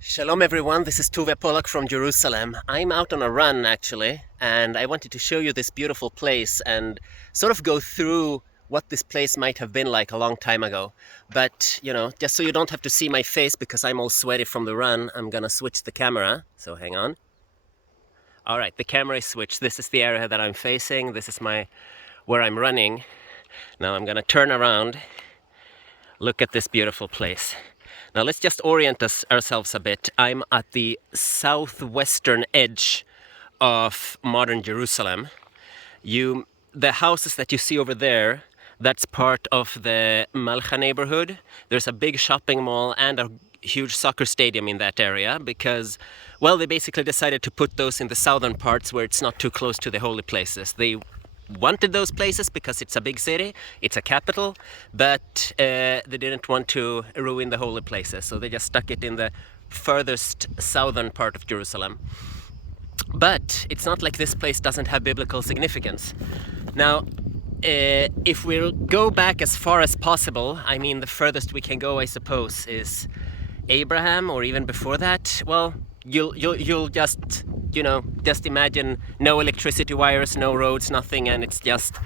Shalom everyone, this is Tuvia Pollack from Jerusalem. I'm out on a run actually, and I wanted to show you this beautiful place and sort of go through what this place might have been like a long time ago. But, just so you don't have to see my face because I'm all sweaty from the run, I'm gonna switch the camera, so hang on. Alright, the camera is switched. This is the area that I'm facing, this is where I'm running. Now I'm gonna turn around, look at this beautiful place. Now let's just orient ourselves a bit. I'm at the southwestern edge of modern Jerusalem. The houses that you see over there, that's part of the Malcha neighborhood. There's a big shopping mall and a huge soccer stadium in that area because, well, they basically decided to put those in the southern parts where it's not too close to the holy places. They wanted those places because it's a big city, it's a capital, but they didn't want to ruin the holy places, so they just stuck it in the furthest southern part of Jerusalem. But it's not like this place doesn't have biblical significance. Now, if we'll go back as far as possible, I mean the furthest we can go, I suppose, is Abraham, or even before that. Well, you'll just imagine no electricity wires, no roads, nothing, and it's just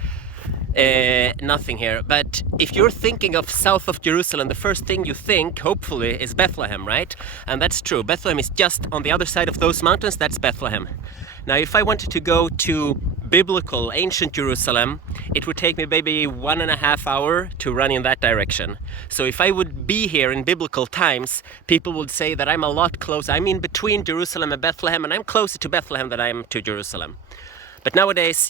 nothing here. But if you're thinking of south of Jerusalem, the first thing you think, hopefully, is Bethlehem, right? And that's true. Bethlehem is just on the other side of those mountains. That's Bethlehem. Now, if I wanted to go to biblical, ancient Jerusalem, it would take me maybe 1.5 hours to run in that direction. So if I would be here in biblical times, people would say that I'm a lot closer. I'm in between Jerusalem and Bethlehem, and I'm closer to Bethlehem than I am to Jerusalem. But nowadays,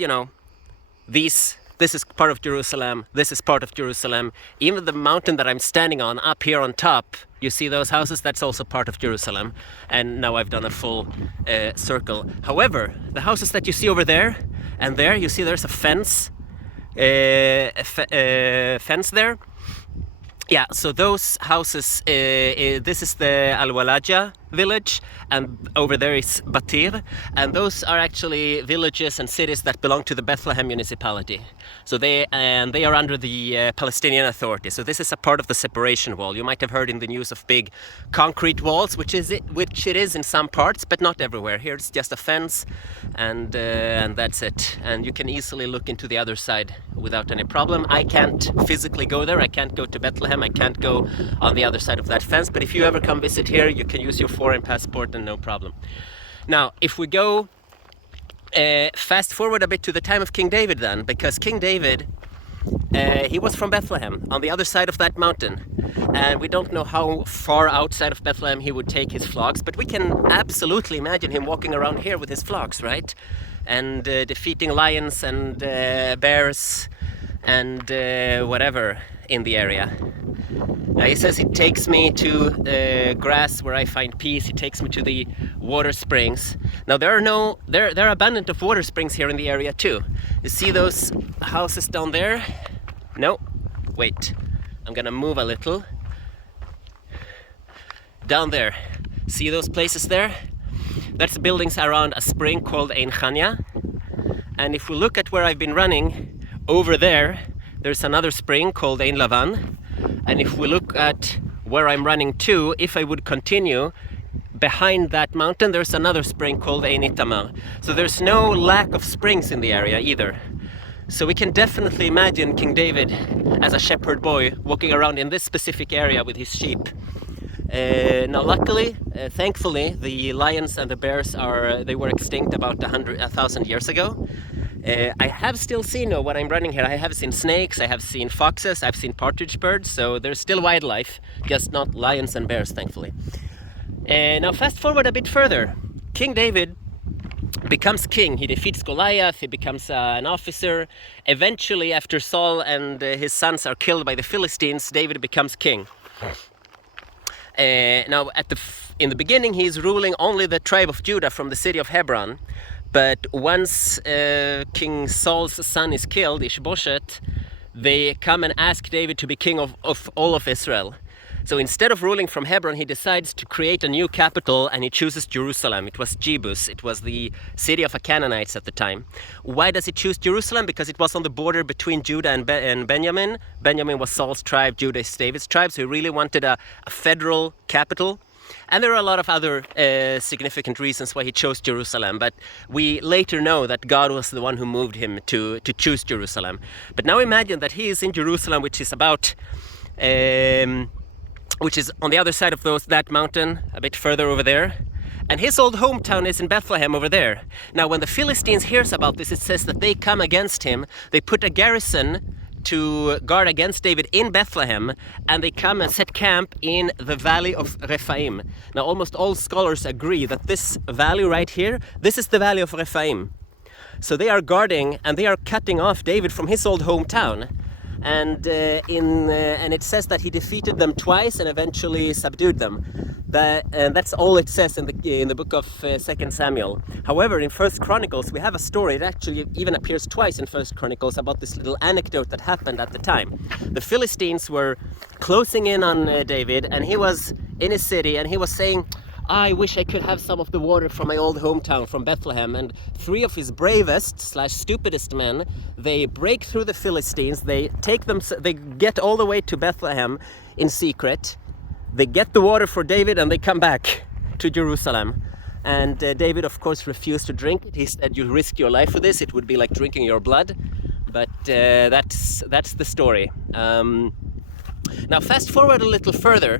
this is part of Jerusalem, this is part of Jerusalem. Even the mountain that I'm standing on, up here on top, you see those houses? That's also part of Jerusalem. And now I've done a full circle. However, the houses that you see over there, and there, you see there's a fence, fence there. Yeah, so those houses, this is the Al-Walaja village, and over there is Batir, and those are actually villages and cities that belong to the Bethlehem municipality. So they are under the Palestinian Authority. So this is a part of the separation wall. You might have heard in the news of big concrete walls, which it is in some parts, but not everywhere. Here it's just a fence, and that's it. And you can easily look into the other side without any problem. I can't physically go there. I can't go to Bethlehem. I can't go on the other side of that fence. But if you ever come visit here, you can use your foreign passport and no problem. Now, if we go fast forward a bit to the time of King David then, because King David, he was from Bethlehem, on the other side of that mountain. And we don't know how far outside of Bethlehem he would take his flocks, but we can absolutely imagine him walking around here with his flocks, right? And defeating lions and bears and whatever in the area. Now he says, he takes me to grass where I find peace. He takes me to the water springs. Now there are abundant of water springs here in the area too. You see those houses down there? No, wait, I'm gonna move a little. Down there, see those places there? That's buildings around a spring called Ein Chania. And if we look at where I've been running, over there's another spring called Ein Lavan. And if we look at where I'm running to, if I would continue, behind that mountain there's another spring called Ein Itamar. So there's no lack of springs in the area either. So we can definitely imagine King David as a shepherd boy walking around in this specific area with his sheep. Now luckily, thankfully, the lions and the bears they were extinct about 1,000 years ago. I have still seen, when I'm running here, I have seen snakes, I have seen foxes, I've seen partridge birds, so there's still wildlife, just not lions and bears, thankfully. Now fast forward a bit further. King David becomes king. He defeats Goliath, he becomes an officer. Eventually, after Saul and his sons are killed by the Philistines, David becomes king. Now, in the beginning, he's ruling only the tribe of Judah from the city of Hebron. But once King Saul's son is killed, Ishbosheth, they come and ask David to be king of all of Israel. So instead of ruling from Hebron, he decides to create a new capital, and he chooses Jerusalem. It was Jebus. It was the city of the Canaanites at the time. Why does he choose Jerusalem? Because it was on the border between Judah and Benjamin. Benjamin was Saul's tribe, Judah is David's tribe, so he really wanted a federal capital. And there are a lot of other significant reasons why he chose Jerusalem, but we later know that God was the one who moved him to choose Jerusalem. But now imagine that he is in Jerusalem, which is about which is on the other side of that mountain, a bit further over there. And his old hometown is in Bethlehem over there. Now, when the Philistines hears about this, it says that they come against him. They put a garrison to guard against David in Bethlehem, and they come and set camp in the valley of Rephaim. Now, almost all scholars agree that this valley right here, this is the valley of Rephaim. So they are guarding and they are cutting off David from his old hometown. And and it says that he defeated them twice and eventually subdued them. And that's all it says in the book of 2 Samuel. However, in 1 Chronicles we have a story. It actually even appears twice in 1 Chronicles about this little anecdote that happened at the time. The Philistines were closing in on David, and he was in his city, and he was saying, I wish I could have some of the water from my old hometown, from Bethlehem. And 3 of his bravest / stupidest men, they break through the Philistines, they get all the way to Bethlehem in secret, they get the water for David, and they come back to Jerusalem. And David, of course, refused to drink it. He said, you risk your life for this, it would be like drinking your blood. But that's the story. Now fast forward a little further.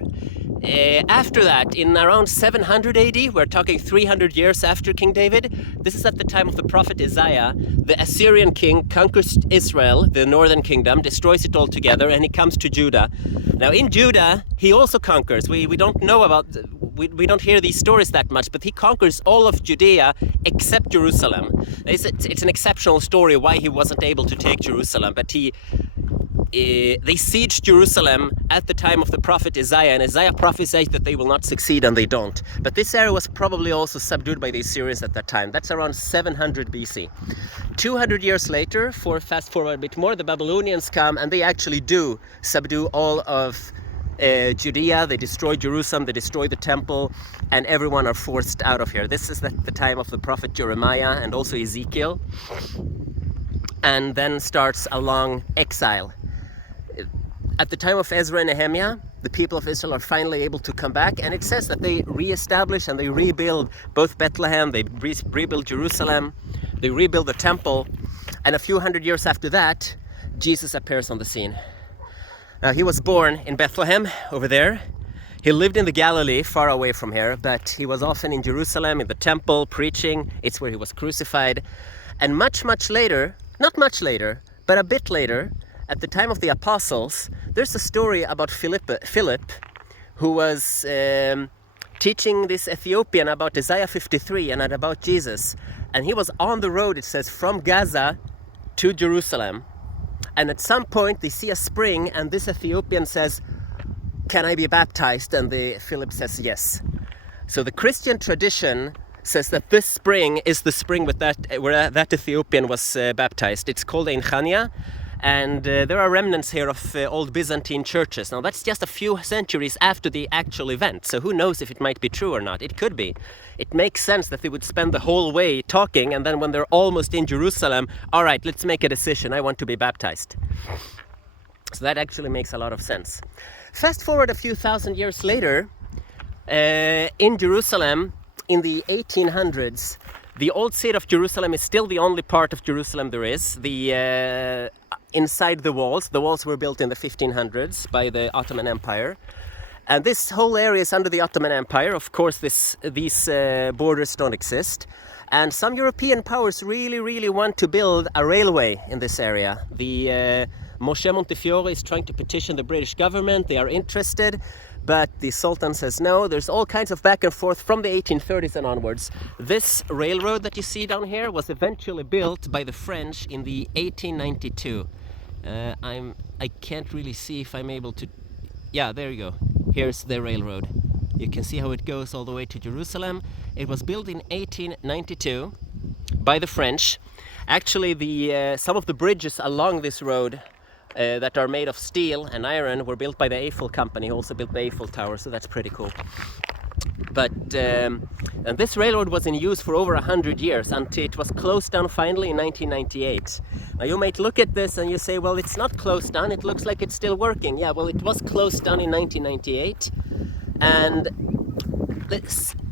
After that, in around 700 AD, we're talking 300 years after King David, this is at the time of the prophet Isaiah, the Assyrian king conquers Israel, the northern kingdom, destroys it altogether, and he comes to Judah. Now in Judah, he also conquers. We don't know about, we don't hear these stories that much, but he conquers all of Judea except Jerusalem. It's an exceptional story why he wasn't able to take Jerusalem, but they siege Jerusalem at the time of the prophet Isaiah, and Isaiah prophesied that they will not succeed, and they don't. But this area was probably also subdued by the Assyrians at that time. That's around 700 BC. 200 years later, fast forward a bit more, the Babylonians come, and they actually do subdue all of Judea. They destroy Jerusalem, they destroy the temple, and everyone are forced out of here. This is at the time of the prophet Jeremiah and also Ezekiel. And then starts a long exile. At the time of Ezra and Nehemiah, the people of Israel are finally able to come back, and it says that they reestablish and they rebuild both Bethlehem, they rebuild Jerusalem, they rebuild the temple, and a few hundred years after that, Jesus appears on the scene. Now, he was born in Bethlehem, over there. He lived in the Galilee, far away from here, but he was often in Jerusalem, in the temple, preaching. It's where he was crucified. And much later, not much later, but a bit later, at the time of the apostles, there's a story about Philip, who was teaching this Ethiopian about Isaiah 53 and about Jesus. And he was on the road, it says, from Gaza to Jerusalem. And at some point they see a spring, and this Ethiopian says, can I be baptized? And Philip says yes. So the Christian tradition says that this spring is the spring where that Ethiopian was baptized. It's called Ein Chania. And there are remnants here of old Byzantine churches. Now that's just a few centuries after the actual event, so who knows if it might be true or not. It could be. It makes sense that they would spend the whole way talking, and then when they're almost in Jerusalem, all right, let's make a decision, I want to be baptized. So that actually makes a lot of sense. Fast forward a few thousand years later, in Jerusalem, in the 1800s, the old city of Jerusalem is still the only part of Jerusalem there is. Inside the walls were built in the 1500s by the Ottoman Empire. And this whole area is under the Ottoman Empire. Of course, these borders don't exist. And some European powers really want to build a railway in this area. The Moshe Montefiore is trying to petition the British government. They are interested. But the Sultan says no. There's all kinds of back and forth from the 1830s and onwards. This railroad that you see down here was eventually built by the French in the 1892. I can't really see if I'm able to... Yeah, there you go. Here's the railroad. You can see how it goes all the way to Jerusalem. It was built in 1892 by the French. Actually, some of the bridges along this road that are made of steel and iron were built by the Eiffel Company, who also built the Eiffel Tower, so that's pretty cool. But and this railroad was in use for over 100 years until it was closed down finally in 1998. Now you might look at this and you say, well, it's not closed down, it looks like it's still working. Yeah, well, it was closed down in 1998, And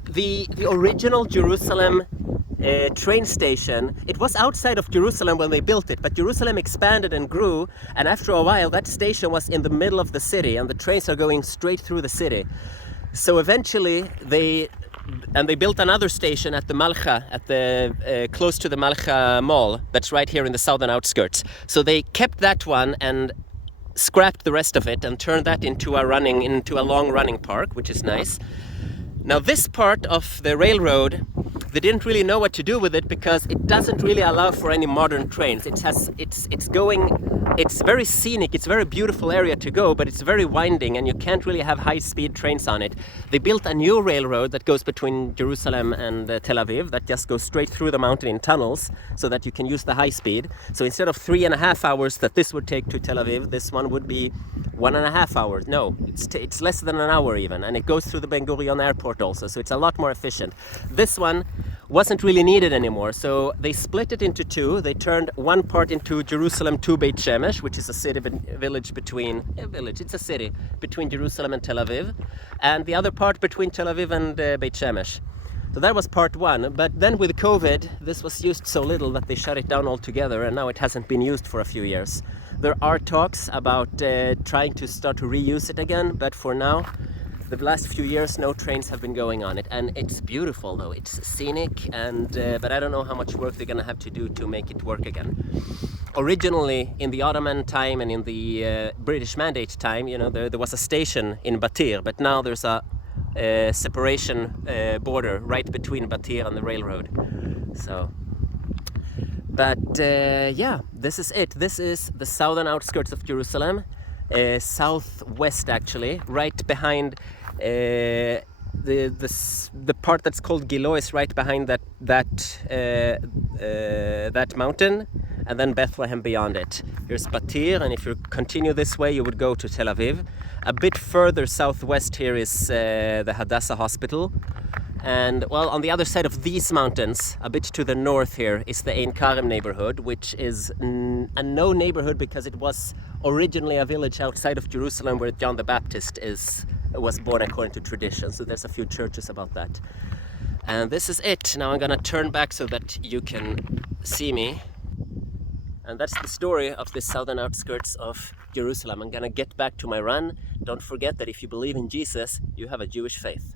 the original Jerusalem train station, it was outside of Jerusalem when they built it, but Jerusalem expanded and grew, and after a while that station was in the middle of the city and the trains are going straight through the city. So eventually they built another station at the Malcha, at the close to the Malcha Mall, that's right here in the southern outskirts. So they kept that one and scrapped the rest of it and turned that into a long running park, which is nice. Now this part of the railroad, they didn't really know what to do with it because it doesn't really allow for any modern trains. It's very scenic, it's a very beautiful area to go, but it's very winding and you can't really have high-speed trains on it. They built a new railroad that goes between Jerusalem and Tel Aviv that just goes straight through the mountain in tunnels so that you can use the high speed. So instead of 3.5 hours that this would take to Tel Aviv, this one would be 1.5 hours. No, it's less than an hour even, and it goes through the Ben Gurion airport also, so it's a lot more efficient. This one wasn't really needed anymore, so they split it into two. They turned one part into Jerusalem to Beit Shemesh, which is a city it's a city between Jerusalem and Tel Aviv, and the other part between Tel Aviv and Beit Shemesh. So that was part one, but then with COVID, this was used so little that they shut it down altogether, and now it hasn't been used for a few years. There are talks about trying to start to reuse it again, but for now, the last few years, no trains have been going on it, and it's beautiful though. It's scenic, and but I don't know how much work they're gonna have to do to make it work again. Originally, in the Ottoman time and in the British Mandate time, there was a station in Batir, but now there's a separation border right between Batir and the railroad. So, but yeah, this is it. This is the southern outskirts of Jerusalem, southwest actually, right behind. The part that's called Gilo is right behind that mountain, and then Bethlehem beyond it. Here's Batir, and if you continue this way, you would go to Tel Aviv. A bit further southwest here is the Hadassah Hospital, and well, on the other side of these mountains, a bit to the north here, is the Ein Karem neighborhood, which is a no neighborhood because it was originally a village outside of Jerusalem where John the Baptist was born according to tradition. So there's a few churches about that. And this is it. Now I'm gonna turn back so that you can see me. And that's the story of the southern outskirts of Jerusalem. I'm gonna get back to my run. Don't forget that if you believe in Jesus, you have a Jewish faith.